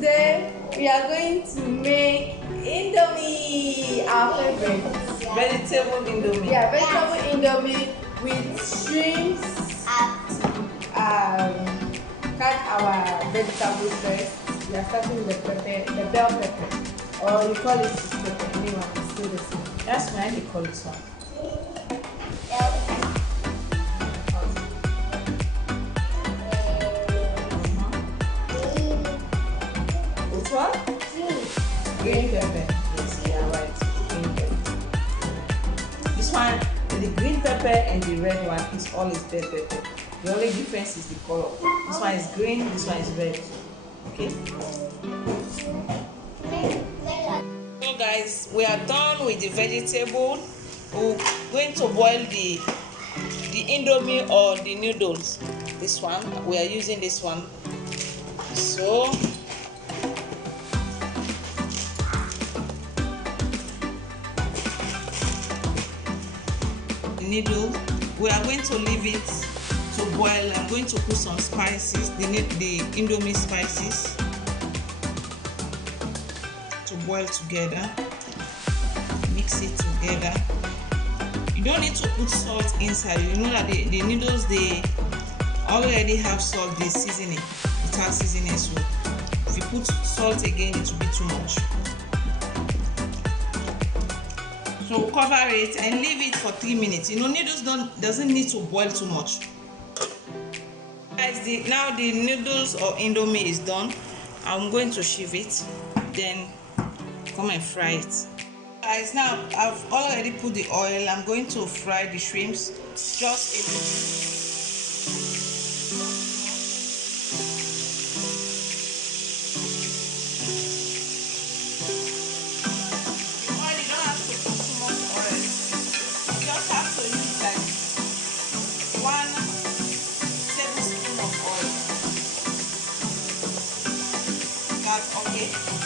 today we are going to make Indomie, our favorite. Vegetable Indomie. Yeah, vegetable Indomie with shrimps. Cut our vegetables first. We are starting with the pepper, the bell pepper, or you call it sweet pepper. Anyone, it's still the same. That's why they call this one. Which one? Green pepper. Yes, you are right. Green pepper. This one, the green pepper and the red one is always bell pepper. The only difference is the color. This one is green, this one is red. Okay? So guys, we are done with the vegetable. We're going to boil the Indomie or the noodles. This one, we are using this one. So the noodles, we are going to leave it to boil. I'm going to put some spices, the Indomie spices, to boil together. Mix it together. You don't need to put salt inside. You know that the noodles, they already have salt, they season it without seasoning. So if you put salt again, it will be too much. So cover it and leave it for 3 minutes. You know, noodles doesn't need to boil too much. Guys, now the noodles or Indomie is done. I'm going to sieve it, then come and fry it. Guys, now I've already put the oil. I'm going to fry the shrimps just a bit. Okay.